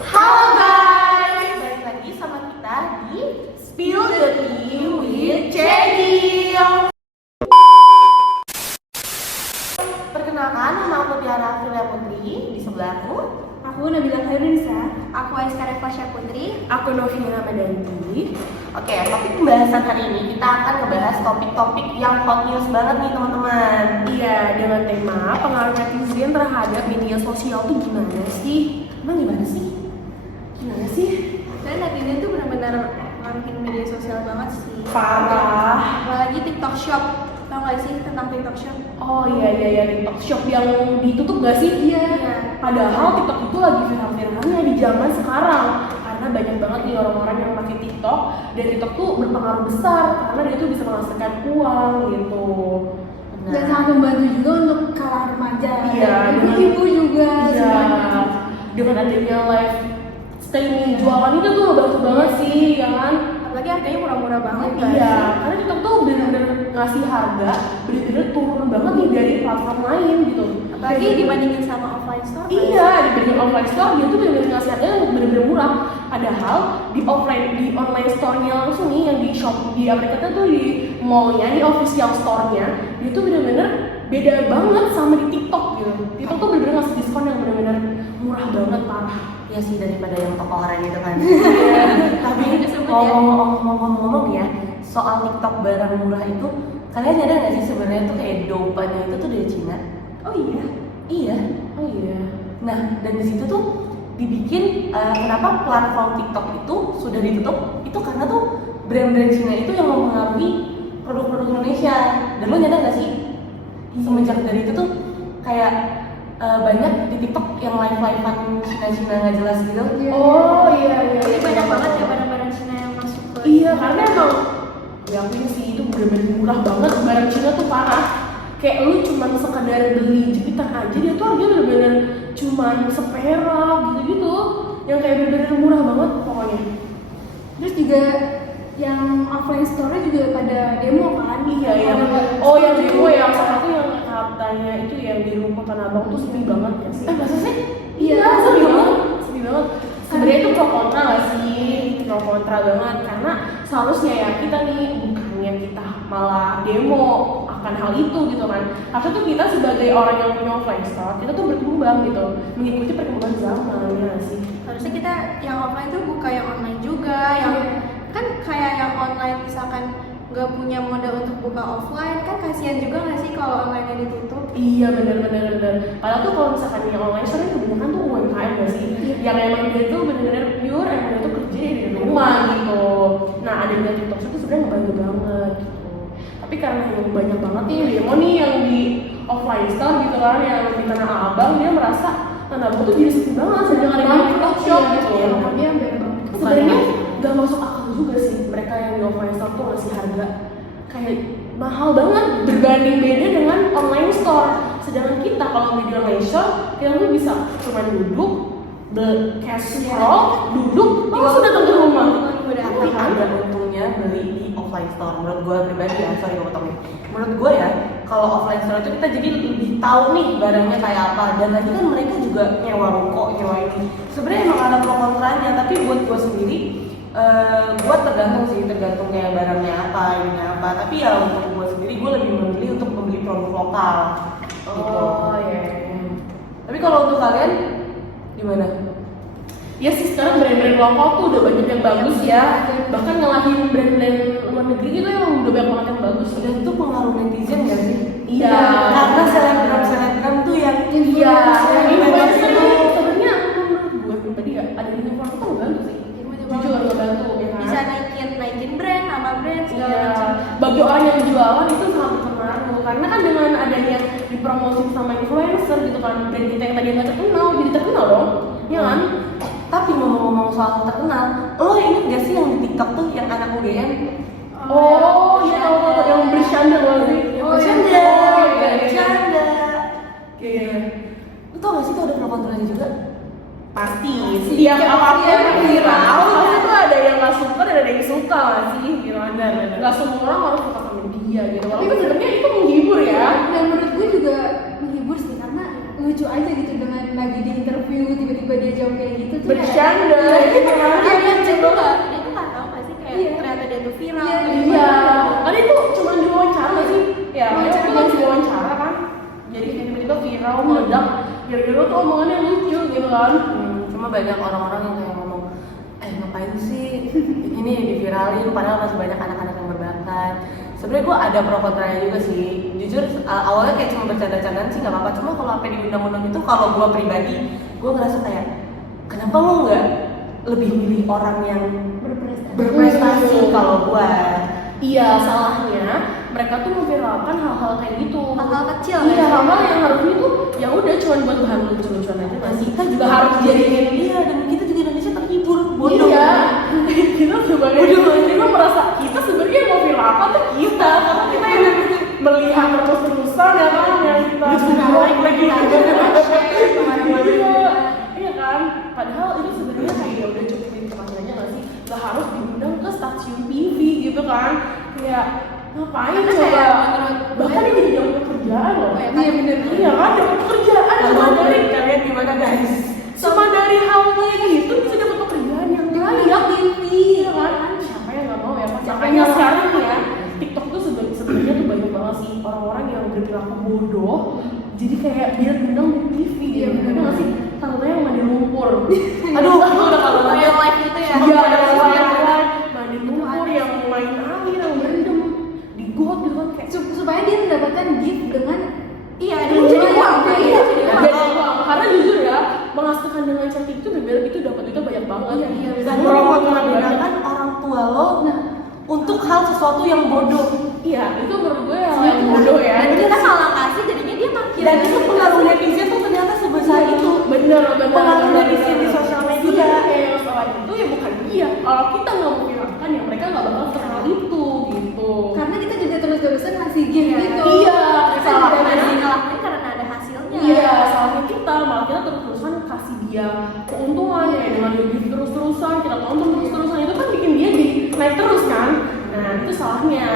Halo guys, balik lagi sama kita di Spill the Tea with Cedil. Perkenalkan, nama aku Tiara Aprilia Putri. Di sebelahku Aku Nabila Khairunisa. Aku Aisyah Fasya Putri. aku Novia Ramadanti. Oke, topik pembahasan hari ini kita akan ngebahas topik-topik yang hot news banget nih teman-teman. Iya, dengan tema pengaruh netizen terhadap media sosial tuh gimana sih? Emang gimana sih? Gimana sih? Dan netizen tuh benar-benar ngaruhin media sosial banget sih. Parah. Apalagi TikTok Shop. Tahu nggak sih tentang TikTok Shop? Oh iya, TikTok Shop yang ditutup gak sih? Iya. Padahal TikTok itu lagi viral-viralnya di zaman sekarang. Karena banyak banget nih orang-orang yang pakai TikTok, dan TikTok tuh berpengaruh besar karena dia tuh bisa menghasilkan uang gitu. Dan sangat membantu juga untuk kalangan remaja. Iya, Ibu-ibu juga. Iya. semuanya. Dengan adanya live streaming jualan itu tuh bantu banget sih, ya kan? Apalagi harganya murah-murah banget kan? Iya, karena TikTok tuh bener-bener ngasih harga bener-bener turun banget nih dari platform lain gitu. Apalagi dibandingin sama offline store. kan? Iya, dibanding offline store dia tuh bener-bener ngasih harga yang bener-bener murah. Padahal di online store-nya langsung nih yang di shop di Amerika tuh di mall-nya, di official store-nya, dia tuh bener-bener beda banget sama di TikTok gitu. TikTok tuh bener-bener ngasih diskon yang bener-bener murah banget, parah. Ya sih, daripada yang toko orang itu kan. Tapi Disebut ya. ngomong-ngomong ya, soal TikTok barang murah itu, kalian nyadar nggak sih sebenarnya tuh kayak dopannya itu tuh dari Cina? Oh iya. Iya. Oh iya. Nah, dan di situ tuh dibikin kenapa platform TikTok itu sudah ditutup? Itu karena tuh brand-brand Cina itu yang mempengaruhi produk-produk Indonesia. Dan lo nyadar nggak sih? Semenjak dari itu tuh kayak banyak di TikTok yang live-livean Cina-Cina nggak jelas gitu. Oh iya. Jadi banyak banget ya barang-barang Cina yang masuk ke. Iya, karena emang yakin sih itu bener-bener murah banget. Barang Cina tuh parah. Kayak lu cuma sekedar beli jepitan aja, dia tuh harganya bener-bener cuman seperak gitu-gitu. Yang kayak bener-bener murah banget pokoknya. Terus juga yang offline store juga pada demo kan? Iya. Oh yang demo yang salah satu yang katanya itu yang di rumah Tanah Abang tuh sepi banget ya sih. Masa sih? Iya, sepi banget. Sebenarnya itu pro kontra gak sih? Pro kontra banget karena seharusnya ya kita nih bukannya kita malah demo akan hal itu gitu kan. Harusnya tuh kita sebagai orang yang punya offline store, kita tuh berkembang gitu, mengikuti perkembangan zaman ya gak sih? Harusnya kita yang offline tuh buka yang online juga, yang kan kayak yang online misalkan nggak punya modal untuk buka offline, kan kasihan juga nggak sih kalau online-nya ditutup? Iya benar. Padahal tuh kalau misalkan yang online store itu kebanyakan tuh UMKM gak sih? Yang emang dia tuh benar-benar pure, emang dia tuh kerja di rumah gitu. Nah adanya TikTok itu sebenarnya ngebantu banget gitu. Tapi karena yang banyak banget nih demo nih yang di offline store gitu kan, yang di Tanah Abang, dia merasa Tanah Abang tuh jadi sepi banget sedangkan ada TikTok shop gitu. Iya, makanya banyak banget. Sebenarnya gak masuk akal juga sih mereka yang di offline store tuh ngasih harga kayak mahal banget berbanding beda dengan online store. Sedangkan kita kalau beli di online store, kita tuh bisa cuma duduk, cash roll, duduk, langsung datang ke rumah. Tapi ada untungnya beli di offline store. Menurut gue pribadi ya, sorry gue potongin. Menurut gue ya, kalau offline store itu kita jadi lebih tahu nih barangnya kayak apa. Dan tadi kan mereka juga nyewa ruko, nyewa ini. Sebenarnya emang ada pro kontranya, tapi buat gue sendiri, gue tergantung kayak barangnya apa, ininya apa. Tapi ya untuk gue sendiri, gue lebih memilih untuk membeli produk lokal. Gitu. Oh iya. Tapi kalau untuk kalian gimana? Ya sih sekarang brand-brand lokal tuh udah banyak yang bagus ya. Bahkan ngalahin brand-brand luar negeri gitu yang udah banyak banget yang bagus. Dan itu pengaruh netizen gak sih? Iya. Karena selebgram tuh yang Iya. yang Influencer itu. tuh sebenarnya menurut gue pribadi ya ada di influencer tuh ngebantu sih. Jujur ngebantu ya kan. Bisa naikin brand, nama brand segala Iya. macam. Bagi orang yang jualan itu sangat berpengaruh karena kan dengan adanya dipromosi sama influencer gitu kan, dan kita yang tadi nggak terkenal jadi terkenal dong, ya kan? Tapi ngomong-ngomong soal terkenal, lo inget gak sih yang di TikTok tuh yang anak UGM? Oh iya, yang bercanda banget. Yang bercanda. Iya. Lo tau gak sih tuh ada pro kontranya juga? Pasti. Setiap apapun viral, pasti tuh ada yang nggak suka dan ada yang suka nggak sih, gitu kan? Nggak semua orang harus suka sama dia gitu. Walaupun sebenarnya itu menghibur ya. Dan menurut gue juga menghibur sih karena lucu aja gitu dengan lagi di interview tiba-tiba dia jawab kayak gitu tuh bercanda gitu kan. Iya, dia dia tuh nggak tahu nggak sih kayak Iya. ternyata dia tuh viral. Iya, kan itu cuma diwawancara nggak sih? Ya, Wawancara itu kan biasa. diwawancara kan. Jadi kayak tiba-tiba viral, meledak. Gara-gara tuh omongannya lucu gitu kan. Cuma banyak orang-orang yang kayak ngomong, ngapain sih ini diviralin padahal masih banyak anak-anak yang berbakat. Sebenarnya gue ada pro kontranya juga sih. Jujur awalnya kayak cuma bercanda-candaan sih nggak apa-apa. Cuma kalau sampai di undang-undang itu, kalau gue pribadi, gue ngerasa kayak kenapa lo nggak lebih milih orang yang berprestasi kalau gue. Iya, salahnya mereka tuh memviralkan hal-hal kayak gitu. Hal-hal kecil. Iya, ya. hal-hal yang harusnya tuh ya udah cuma buat bahan lucu-lucuan aja nggak sih? Kita juga harus jadi iya, dan kita juga Indonesia terhibur. Bodoh. Iya, kita sebagai kita merasa kita sebenarnya yang mau viral apa tuh kita, karena kita yang melihat terus-terusan ya kan, yang kita like lagi. Iya kan, padahal itu sebenarnya kayak ya udah cukup informasi aja nggak sih, nggak harus diundang ke stasiun TV gitu kan, kayak ngapain Karena coba? kayak menurut Bahkan ini jadi jauh pekerjaan loh. Iya, bener. Iya kan, jauh pekerjaan cuma dari kalian gimana guys? cuma dari hal kayak gitu bisa dapat pekerjaan yang layak TV ya kan. Siapa yang nggak mau ya kan? Makanya sekarang nih ya TikTok tuh sebenarnya tuh banyak banget sih orang-orang yang berperilaku bodoh jadi kayak dia diundang di TV. Iya, bener. Nggak sih? Contohnya yang mandi lumpur. Aduh, udah kalau Real life itu ya. Iya, ada orang mandi lumpur yang main air, yang berendam di got gitu kan kayak supaya dia mendapatkan gift dengan iya, dia jadi uang. Iya, Jadi uang. jadi uang. Karena jujur ya, mengasihkan dengan cantik itu berbeda itu dapat itu banyak banget. Iya, iya, dan bener. lo menggunakan orang tua lo untuk hal sesuatu yang bodoh. Iya, itu menurut gue yang bodoh ya. Dan kita salah kasih jadinya dia makin. Dan itu pengaruh netizen tuh ternyata sebesar itu. Bener. Pengaruh netizen di sosial media. Kayak yang salah itu ya bukan dia. Kalau kita nggak mau viralkan ya mereka nggak bakal kenal itu gitu. Karena kita juga terus-terusan ngasih gift gitu. Iya, Kita salahnya. juga masih ngelakuin karena ada hasilnya. Iya, salahnya kita malah kita terus-terusan kasih dia keuntungan kayak dengan lebih terus-terusan kita tonton terus-terusan itu kan bikin dia di naik terus kan. Nah itu salahnya.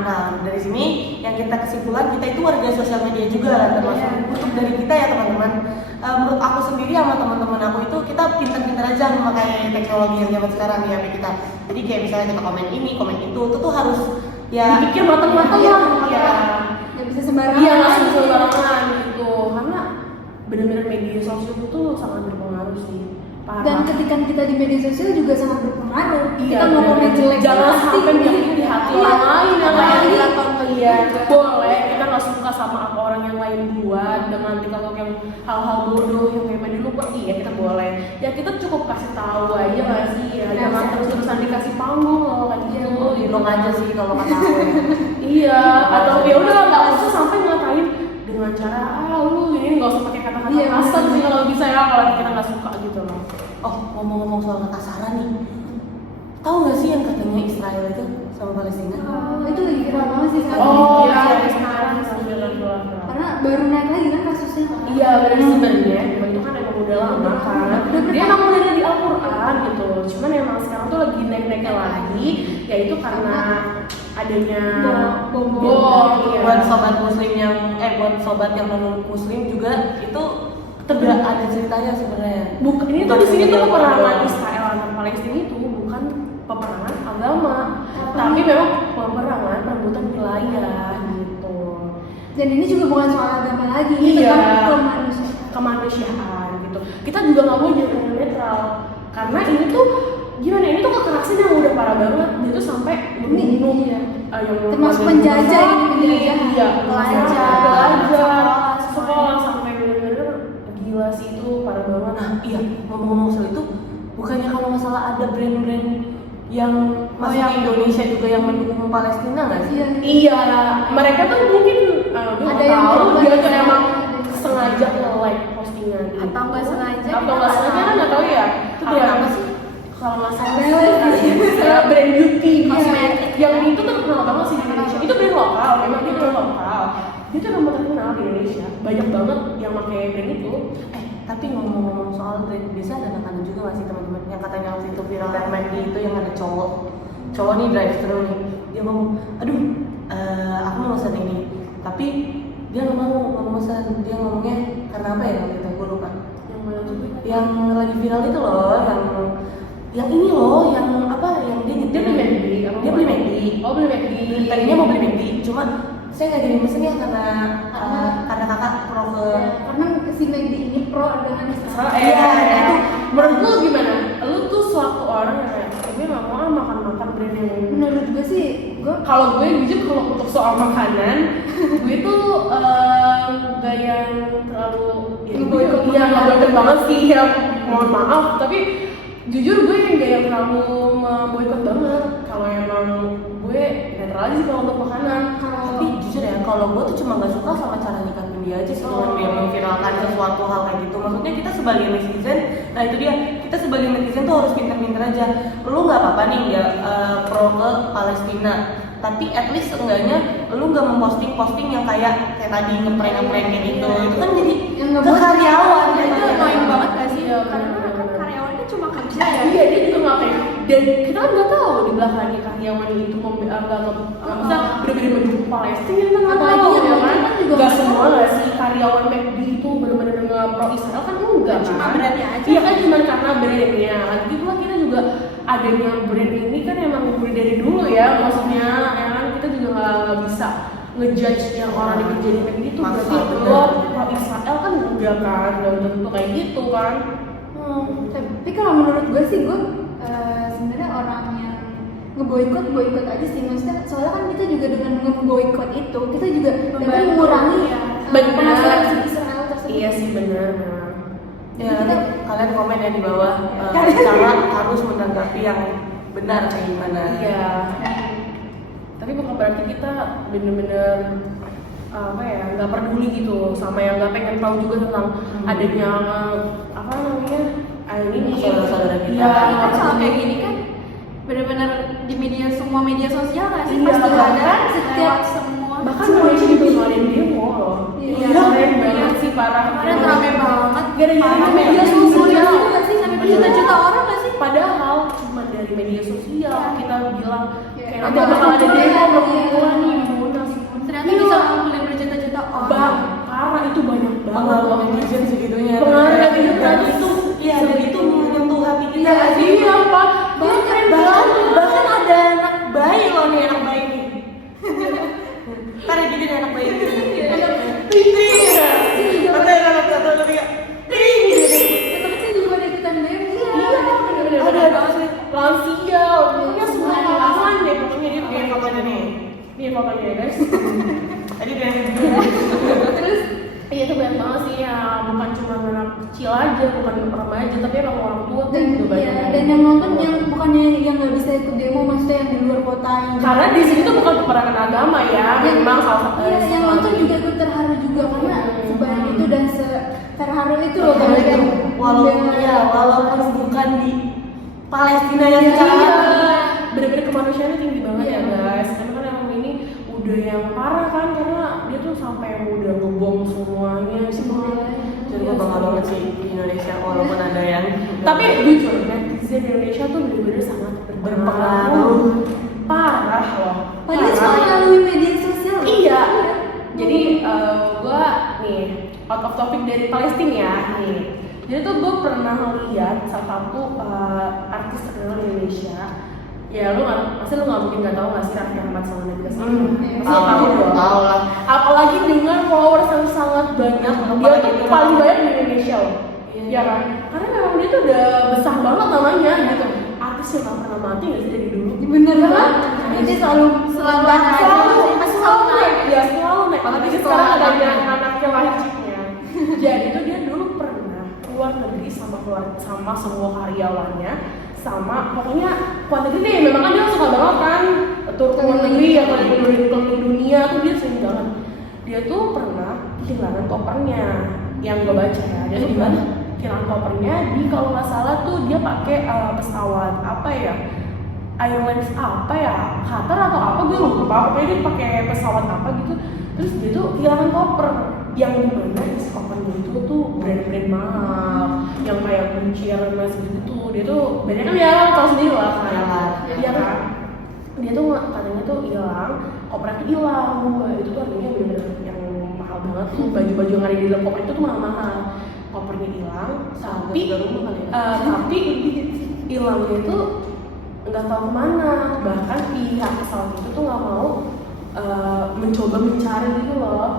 Nah, dari sini yang kita kesimpulan kita itu warga sosial media juga lah, termasuk untuk dari kita ya teman-teman. Menurut aku sendiri sama teman-teman aku itu kita pintar-pintar aja memakai teknologi yang zaman sekarang di HP kita. Jadi kayak misalnya kita komen ini, komen itu tuh harus ya Dipikir matang-matang Iya, lah. iya. Nggak bisa sembarangan. Iya langsung sembarangan gitu. Karena benar-benar media sosial itu sangat berpengaruh sih. Parah. Dan ketika kita di media sosial juga sangat berpengaruh. Iya, Kita mau bener. komen jelek jangan pasti. sampai menyakiti hati Iya. orang lain yang Apalagi lain. tonton Iya, juga. boleh kita nggak suka sama apa orang yang lain buat dengan TikTok yang hal-hal bodoh yang kayak mandi lupa, iya kita boleh. Ya kita cukup kasih tahu aja nggak sih ya, Nah, jangan terus-terusan dikasih panggung loh kayak gitu. dilong aja sih kalau kata aku ya. Iya, atau ya udah nggak usah sampai ngatain dengan cara lu ini nggak usah pakai kata-kata Iya, kasar bener. sih kalau bisa ya kalau kita nggak suka gitu loh. Oh, ngomong-ngomong soal kekasaran nih. Tahu nggak sih yang katanya Israel itu sama Palestina? Itu lagi viral banget sih sekarang. Oh, Viral iya, sampai sekarang sekarang. Karena baru naik lagi kan kasusnya. iya benar sebenarnya itu kan emang udah lama kan dia emang udah ada di Al-Quran gitu cuman emang sekarang tuh lagi naik-naiknya lagi yaitu karena adanya bom. iya. Buat sobat muslim yang buat sobat yang non muslim juga itu tidak ada ceritanya sebenarnya. Bukan, ini tuh di sini tuh peperangan Israel dan Palestina itu bukan peperangan agama, tapi memang peperangan perebutan wilayah gitu. Dan ini juga bukan soal agama lagi, ini Iya. tentang kemanusiaan. Kemanusiaan gitu. Kita juga nggak mau jadi netral karena ini tuh gimana? Ini tuh kekerasan yang udah parah banget. Dia tuh sampai membunuh yang Termasuk penjajah ini, penjajah. Iya, Pelajar. sekolah sampai bener-bener gila sih itu parah banget. Nah, iya, ngomong-ngomong soal itu, bukannya kalau nggak salah ada brand-brand yang masuk yang ke Indonesia juga yang mendukung Palestina nggak sih? Iya. Iya, mereka tuh mungkin Ada yang tahu berubah. dia tuh emang sengaja nge-like postingan itu. Atau nggak sengaja, atau kita nggak nggak sengaja tahu. kan nggak tahu ya. Itu brand apa sih? Kalau nggak salah Brand brand beauty Kosmetik. yang itu terkenal banget sih di Indonesia. Itu brand lokal, memang dia brand lokal. Dia tuh memang terkenal di Indonesia. Banyak banget yang pakai brand itu. Tapi ngomong-ngomong soal brand, biasa ada anak-anak juga nggak sih teman-teman yang katanya waktu itu viral yang mandi itu yang ada cowok nih drive thru nih, dia ngomong, aduh aku mau pesan ini, tapi dia nggak mau pesan, dia ngomongnya karena apa ya waktu itu gue lupa. Yang mana tuh? Yang lagi viral itu loh, yang ini loh, yang apa, yang dia beli McD. Dia beli McD. Oh, beli McD. Tadinya mau beli McD, cuma saya nggak jadi mesennya karena kakak pro ke. Karena si McD ini pro dengan Israel. Itu menurut lu gimana? Lu tuh suatu orang yang kayak gue nggak mau makan brand yang Menurut gue sih, kalau gue jujur kalau untuk soal makanan gue tuh gak yang terlalu nggak banget sih ya, mohon maaf, tapi jujur gue gak yang terlalu memboikot banget. Kalau emang gue netral aja sih kalau untuk makanan. Tapi jujur ya, kalau gue tuh cuma gak suka sama cara nyikapin dia aja sih dengan dia memviralkan sesuatu hal kayak gitu. Maksudnya kita sebagai netizen, nah itu dia, kita sebagai netizen tuh harus pintar-pintar aja. Lu nggak apa-apa nih ya pro ke Palestina, tapi at least seenggaknya lu nggak memposting yang kayak tadi ngeprank kayak gitu. Itu kan jadi ke karyawan itu gitu. annoying banget gak sih? Karena kan karyawannya cuma kerja ya. Iya, dia juga ngapain, dan kita kan nggak tahu di belakangnya karyawan itu nggak bisa bener-bener mendukung Palestina, kita nggak Apalagi tahu yang ya nonton kan. kan juga Nggak nggak semua tahu. nggak sih karyawan McD itu bener-bener pro Israel kan, enggak Cuma kan? brandnya aja. Iya kan, cuma karena brandnya. Lagi pula kita juga adanya brand ini kan emang udah dari dulu ya, maksudnya ya kan kita juga nggak bisa ngejudge yang orang dikerja di McD itu berarti lo pro Israel kan, enggak kan, belum tentu kayak gitu kan. Tapi kalau menurut gue sih, gue sebenarnya orang yang boikot aja sih, maksudnya soalnya kan kita juga dengan memboikot itu kita juga dapat mengurangi penghasilan si Israel tersebut. Iya sih, benar. Ya, kalian komen ya di bawah cara harus menanggapi yang benar kayak gimana. Iya. Tapi bukan berarti kita bener-bener apa ya, nggak peduli gitu sama yang nggak pengen tahu juga tentang adanya apa namanya ini saudara-saudara kita. Iya, Kan soal kayak gini kan benar-benar di semua media sosial nggak sih, Iya, pasti bahkan ada setiap semua. bahkan Malaysia juga ngadain demo loh. Iya. Keren banget sih, parah. Kemarin rame banget. Gara-gara media Parah. sosial. Nggak sih, sampai berjuta-juta orang nggak sih? Padahal cuma dari media sosial kita bilang Iya. kayak nanti bakal ada demo berkumpulan nih di Monas. Ternyata Iya. bisa ngumpulin berjuta-juta orang. Parah, itu banyak banget. Pengaruh netizen segitunya. Pengaruh netizen dan ternyata itu iya, dan itu menyentuh hati kita. Iya, iya Pak. Bahkan ada anak bayi loh nih, anak bayi nih. Ntar ya jadi anak bayi. Betul, anak satu, anak tiga. Temen-temen juga ada ikutan demo. Ada lansia, pokoknya semua kalangan deh, pokoknya dia Oke, fotonya nih. Ini fotonya ya guys. Tadi deh. Terus Iya, itu banyak banget sih ya, bukan cuma anak kecil aja, bukan remaja, tapi emang orang tua tuh dan juga iya, banyak. dan yang nonton yang bukannya yang nggak bisa ikut demo, maksudnya yang di luar kota yang Karena di sini tuh bukan peperangan agama ya, memang salah satu. iya, yang nonton juga ikut terharu juga karena sebanyak itu dan terharu itu loh kalau yang walaupun bukan di Palestina yang Iya, secara bener-bener kemanusiaannya tinggi banget Iya. ya guys. Karena kan emang ini udah yang parah kan, karena dia tuh sampai yang udah ngebom semuanya sih. jadi gue bangga banget sih di Indonesia walaupun ada yang Tapi jujur, netizen Indonesia tuh bener-bener sangat berpengaruh, parah loh. padahal Parah. cuma melalui media sosial. Iya. Jadi gua nih out of topic dari Palestina ya nih. Jadi tuh gue pernah lihat salah satu artis terkenal di Indonesia. Ya lu nggak, pasti lu nggak mungkin nggak tahu nggak sih Raffi Ahmad sama Nabila Syakieb? Pasti lu tahu dong. tahu lah. Apalagi dengan followers yang sangat banyak, dia tuh paling banyak di Indonesia loh. Iya. Ya kan? Karena memang dia tuh udah besar banget namanya gitu. Artis yang nggak pernah mati nggak sih dari dulu? Bener Ya kan? kan? Jadi selalu naik. Pasti selalu naik. Ya selalu naik. Apalagi Apalagi setelah sekarang ada anaknya. yang anaknya wajibnya. Jadi tuh dia dulu pernah keluar negeri sama semua karyawannya, sama pokoknya keluar negeri deh. Memang kan dia suka banget kan tur ke luar negeri ya, keliling dunia tuh dia sering banget. Dia tuh pernah kehilangan kopernya, yang gue baca ya. Dia tuh gimana? Kehilangan kopernya di kalau nggak salah tuh dia pakai pesawat apa ya? Airlines apa ya, Qatar atau apa gue lupa, pokoknya dia pakai pesawat apa gitu. Terus dia tuh kehilangan koper, yang dimana isi kopernya itu tuh brand-brand mahal, yang kayak Gucci, Hermes gitu. Dia tuh banyak kan ya, lo tau sendiri lah kan. Iya kan. Dia tuh katanya tuh hilang, kopernya tuh hilang. Wah, itu tuh artinya bener-bener yang mahal banget tuh, baju-baju yang ada di dalam koper itu tuh mahal-mahal. Kopernya hilang, tapi tapi hilangnya itu nggak tahu kemana. Bahkan pihak pesawat itu tuh nggak mau mencoba mencari gitu loh.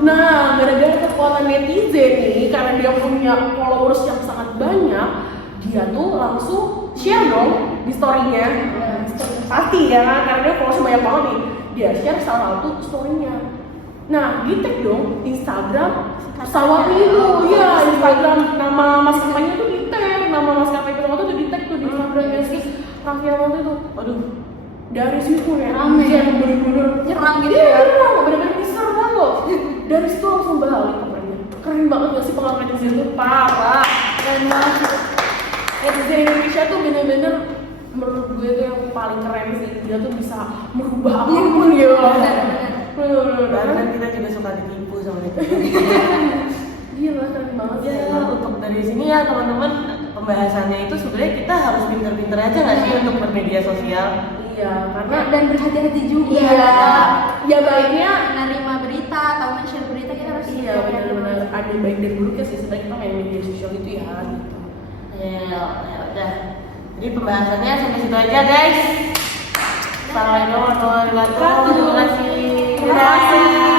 Nah, gara-gara kekuatan netizen nih, karena dia punya followers yang sangat banyak, dia tuh langsung share dong di story-nya. Pasti ya, karena dia followersnya banyak banget nih. Dia share salah satu story-nya. Nah, di tag dong Instagram pesawatnya itu, iya Instagram nama maskapainya tuh di tag, nama maskapai pesawat tuh di tag tuh di Instagramnya si Raffi Ahmad itu. Aduh, dari situ ya, rame, bener-bener nyerang gitu ya, ya. bener-bener diserang banget. Dari situ langsung balik kopernya. Keren banget gak sih pengalaman netizen itu, parah. Keren banget. Netizen Indonesia tuh bener-bener menurut gue tuh yang paling keren sih. Dia tuh bisa merubah apapun ya. Bahkan kita juga suka ditipu sama netizen. Gila, keren banget Ya, untuk dari sini ya teman-teman, pembahasannya itu sebenarnya kita harus pinter-pinter aja nggak sih untuk bermedia sosial? Iya, karena Dan berhati-hati juga. iya, ya baiknya menerima berita atau men-share berita kita harus iya benar-benar ada baik dan buruknya sih. Sebenarnya kita main media sosial itu ya gitu. Ya udah. Jadi pembahasannya sampai situ aja guys. Assalamualaikum warahmatullahi wabarakatuh. Terima kasih. Terima kasih.